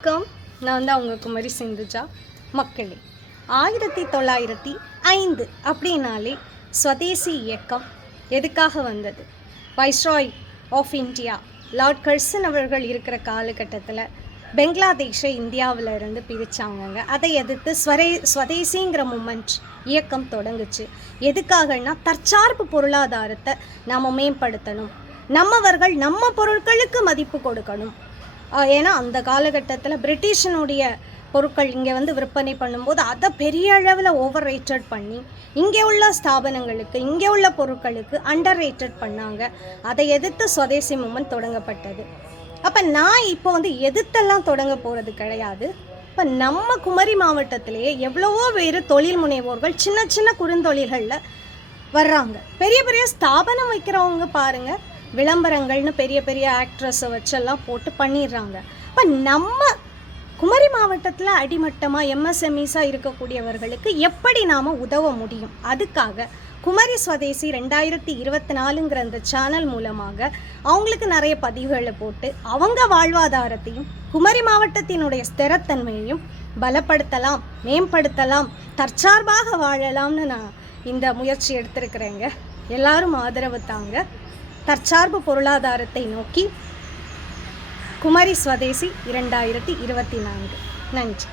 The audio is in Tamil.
வணக்கம். நான் தான் உங்கள் குமரி சிந்துஜா. மக்களே, 1905 அப்படின்னாலே ஸ்வதேசி இயக்கம் எதுக்காக வந்தது? Viceroy of India Lord Curzon அவர்கள் இருக்கிற காலகட்டத்தில் பெங்களாதேஷை இந்தியாவில் இருந்து பிரித்தாங்கங்க. அதை எதிர்த்து ஸ்வதேசிங்கிற மூமெண்ட் இயக்கம் தொடங்குச்சு. எதுக்காகனா தற்சார்பு பொருளாதாரத்தை நாம் மேம்படுத்தணும், நம்மவர்கள் நம்ம பொருட்களுக்கு மதிப்பு கொடுக்கணும். ஏன்னா அந்த காலகட்டத்தில் பிரிட்டிஷனுடைய பொருட்கள் இங்கே வந்து விற்பனை பண்ணும்போது அதை பெரிய அளவில் ஓவர் ரேட்டட் பண்ணி இங்கே உள்ள ஸ்தாபனங்களுக்கு, இங்கே உள்ள பொருட்களுக்கு அண்டர் ரேட்டட் பண்ணாங்க. அதை எதிர்த்து ஸ்வதேசி மூமெண்ட் தொடங்கப்பட்டது. அப்போ நான் இப்போ வந்து எதிர்த்தெல்லாம் தொடங்க போகிறது கிடையாது. இப்போ நம்ம குமரி மாவட்டத்திலேயே எவ்வளவோ பேர் தொழில் முனைவோர்கள் சின்ன சின்ன குறுந்தொழில்களில் வர்றாங்க. பெரிய பெரிய ஸ்தாபனம் வைக்கிறவங்க பாருங்கள், விளம்பரங்கள்னு பெரிய பெரிய ஆக்ட்ரஸை வச்செல்லாம் போட்டு பண்ணிடுறாங்க. இப்போ நம்ம குமரி மாவட்டத்தில் அடிமட்டமாக எம்எஸ்எம்இஸாக இருக்கக்கூடியவர்களுக்கு எப்படி நாம் உதவ முடியும்? அதுக்காக குமரி ஸ்வதேசி 2024ங்கிற அந்த சேனல் மூலமாக அவங்களுக்கு நிறைய பதிவுகளை போட்டு அவங்க வாழ்வாதாரத்தையும் குமரி மாவட்டத்தினுடைய ஸ்திரத்தன்மையையும் பலப்படுத்தலாம், மேம்படுத்தலாம், தற்சார்பாக வாழலாம்னு நான் இந்த முயற்சி எடுத்திருக்கிறேங்க. எல்லாரும் ஆதரவு தாங்க. தற்சார்பு பொருளாதாரத்தை நோக்கி குமரி ஸ்வதேசி 2024. நன்றி.